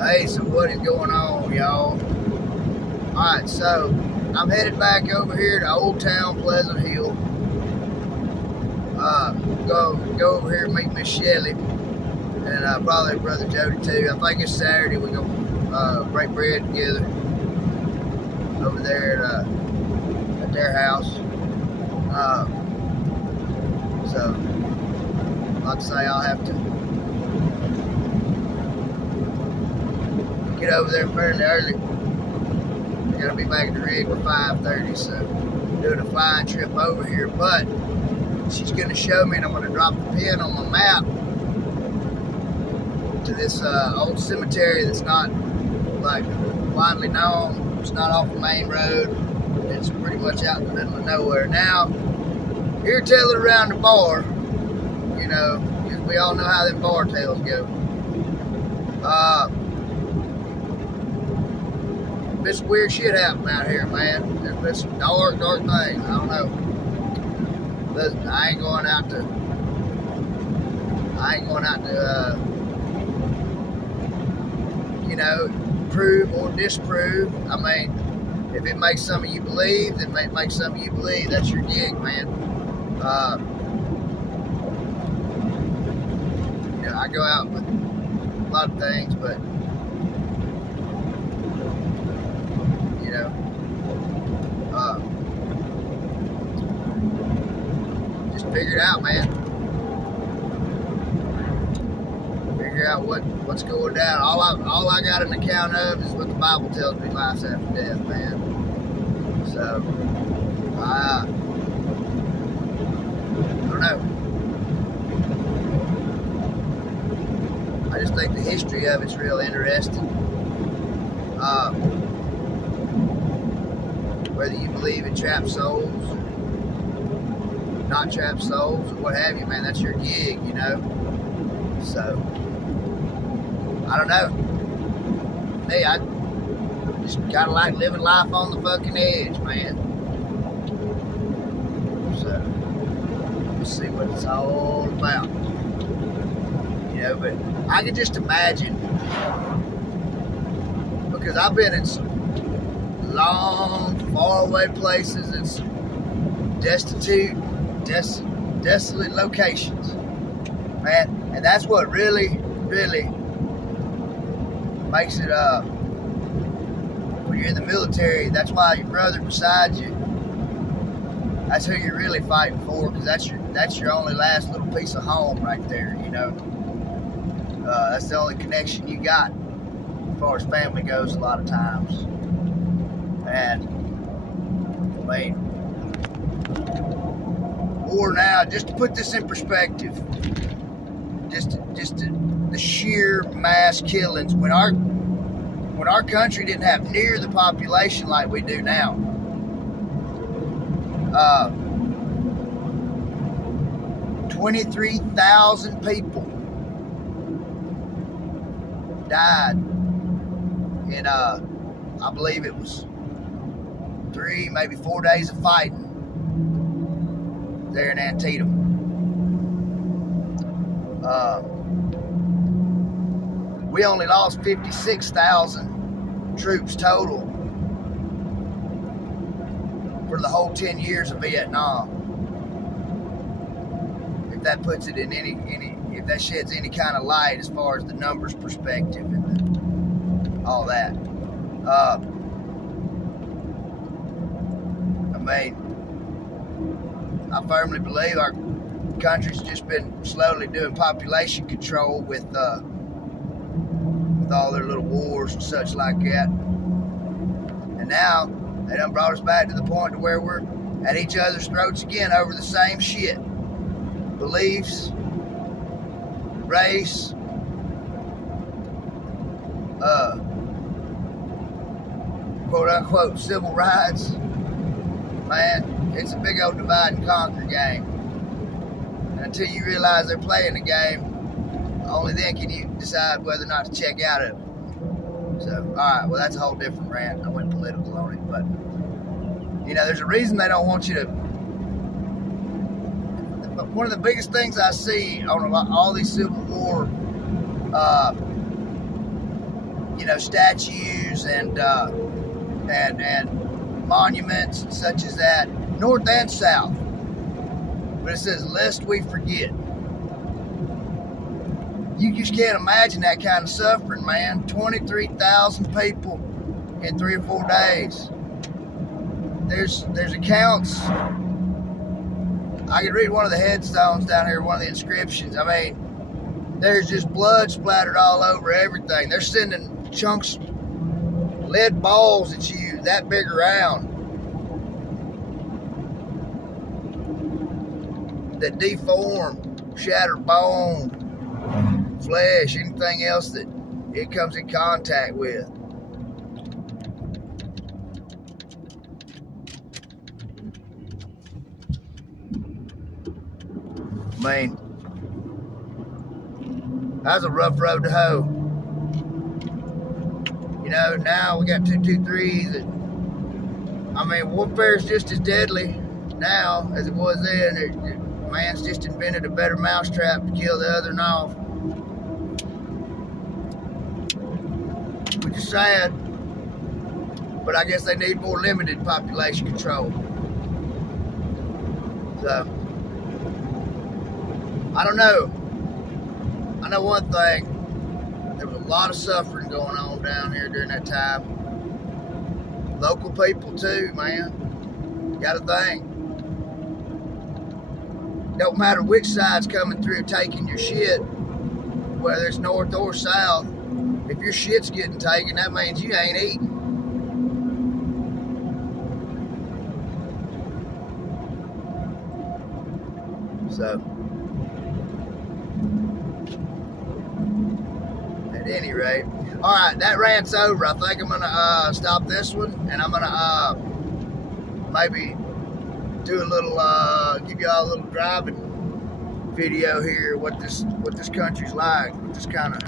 Hey, so what is going on, y'all? Alright, so I'm headed back over here to Old Town Pleasant Hill. Go over here and meet Miss Shelley and probably Brother Jody too. I think it's Saturday. We're gonna break bread together over there at their house. So, like I say, I'll have to get over there fairly early. I gotta be back at the rig by 5:30, so I'm doing a flying trip over here. But she's gonna show me, and I'm gonna drop the pin on my map to this old cemetery that's not like widely known. It's not off the main road. It's pretty much out in the middle of nowhere. Now, here tell it around the bar, you know, because we all know how them bar tales go. Been some weird shit happening out here, man. There's been some dark things. I don't know. Listen, I ain't going out to you know, prove or disprove. I mean, if it makes some of you believe, then it makes some of you believe. That's your gig, man. You know, I go out with a lot of things, but you know, just figure it out, man. Figure out what's going down. All I got an account of is what the Bible tells me: life's after death, man. So I don't know. I just think the history of it's real interesting. Whether you believe in trapped souls, not trapped souls, or what have you, man, that's your gig, you know. So I don't know. Hey, I just kind of like living life on the fucking edge, man. So let's see what it's all about. You know, but I can just imagine, because I've been in some long, faraway places and some destitute, desolate locations, man. And that's what really makes it when you're in the military. That's why your brother beside you, that's who you're really fighting for, because that's your only last little piece of home right there, you know. That's the only connection you got as far as family goes a lot of times. And I mean, war now, just to put this in perspective, just the sheer mass killings when our country didn't have near the population like we do now. 23,000 people died in I believe it was 3, maybe 4 days of fighting there in Antietam. We only lost 56,000 troops total for the whole 10 years of Vietnam. If that puts it in if that sheds any kind of light as far as the numbers perspective and all that. I mean, I firmly believe our country's just been slowly doing population control with all their little wars and such like that. And now they done brought us back to the point to where we're at each other's throats again over the same shit. Beliefs, race, quote unquote civil rights. Man, it's a big old divide and conquer game. And until you realize they're playing the game, only then can you decide whether or not to check out of it. So, alright, well, that's a whole different rant. I went political on it, but you know, there's a reason they don't want you to. One of the biggest things I see on all these Civil War you know, statues and monuments such as that, north and south. But it says, lest we forget. You just can't imagine that kind of suffering, man. 23,000 people in 3 or 4 days. There's accounts. I could read one of the headstones down here, one of the inscriptions. I mean, there's just blood splattered all over everything. They're sending chunks, lead balls at you that big around that deform, shatter bone, flesh, anything else that it comes in contact with. I mean, that's a rough road to hoe. You know, now we got 223 that, I mean, warfare is just as deadly now as it was then. Man's just invented a better mousetrap to kill the other one off. Which is sad, but I guess they need more limited population control. So, I don't know. I know one thing. There was a lot of suffering going on down here during that time. Local people too, man. You gotta think. Don't matter which side's coming through taking your shit, whether it's north or south. If your shit's getting taken, that means you ain't eating. So, at any rate, all right, that rant's over. I think I'm gonna stop this one, and I'm gonna maybe do a little, give y'all a little driving video here. What this country's like, what this kind of